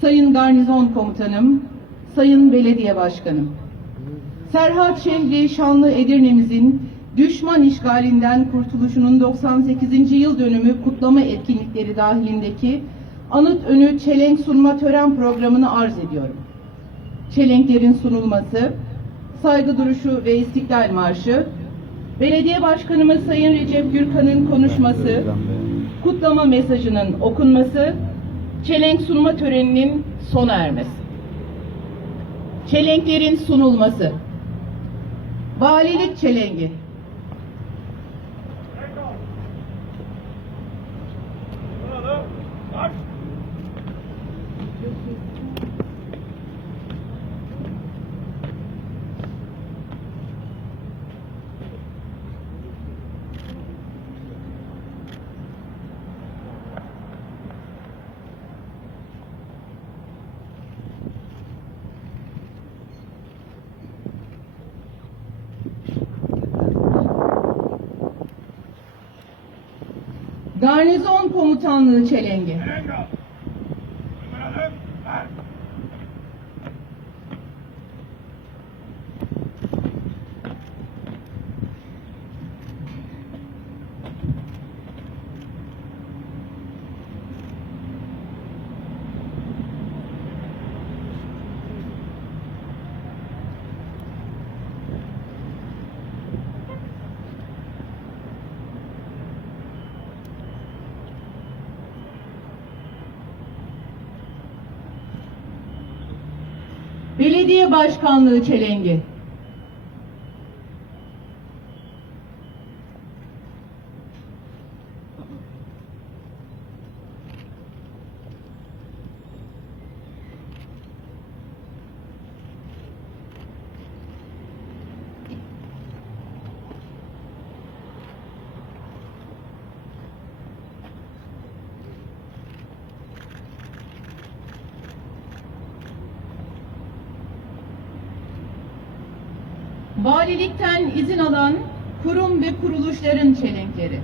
Sayın Garnizon Komutanım, Sayın Belediye Başkanım. Serhat şehri şanlı Edirne'mizin düşman işgalinden kurtuluşunun 98. yıl dönümü kutlama etkinlikleri dahilindeki anıt önü çelenk sunma tören programını arz ediyorum. Çelenklerin sunulması, saygı duruşu ve istiklal marşı, Belediye Başkanımız Sayın Recep Gürkan'ın konuşması, kutlama mesajının okunması, çelenk sunma töreninin sona ermesi. Çelenklerin sunulması. Valilik çelengi. Garnizon Komutanlığı çelengi. Belediye Başkanlığı çelengi. Valilikten izin alan kurum ve kuruluşların çelenkleri.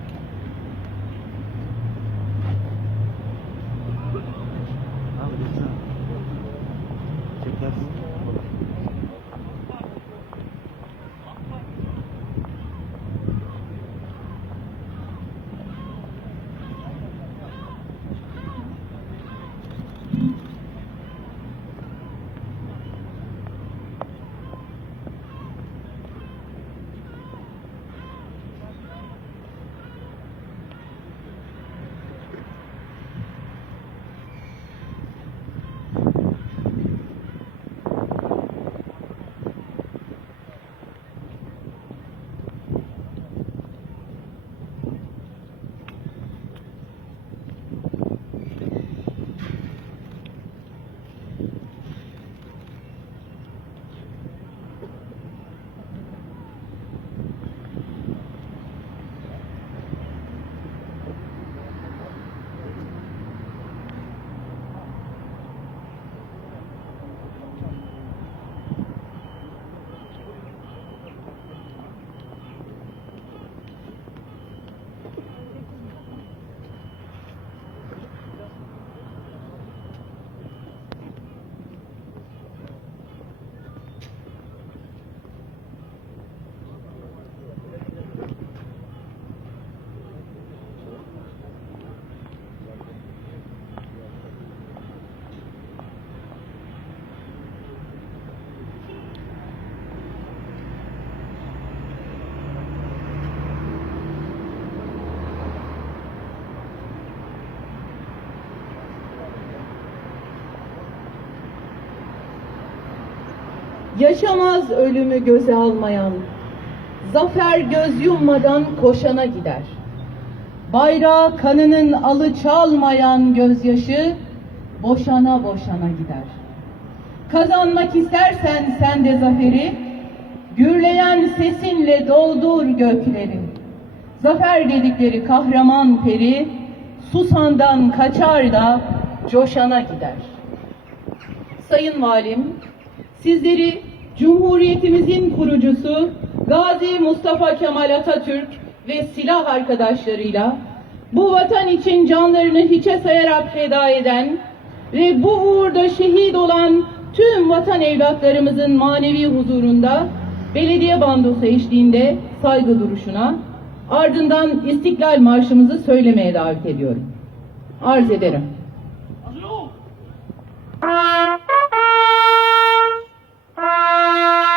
Yaşamaz ölümü göze almayan, zafer göz yummadan koşana gider. Bayrağı kanının alı çalmayan gözyaşı, boşana boşana gider. Kazanmak istersen sen de zaferi, gürleyen sesinle doldur gökleri. Zafer dedikleri kahraman peri, susandan kaçar da coşana gider. Sayın Valim, sizleri Cumhuriyetimizin kurucusu Gazi Mustafa Kemal Atatürk ve silah arkadaşlarıyla bu vatan için canlarını hiçe sayarak feda eden ve bu uğurda şehit olan tüm vatan evlatlarımızın manevi huzurunda belediye bandosu eşliğinde saygı duruşuna ardından İstiklal Marşımızı söylemeye davet ediyorum. Arz ederim. Her karış Bye.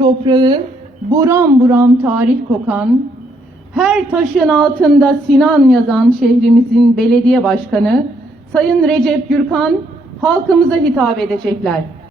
Toprağı buram buram tarih kokan, her taşın altında Sinan yazan şehrimizin belediye başkanı Sayın Recep Gürkan halkımıza hitap edecekler.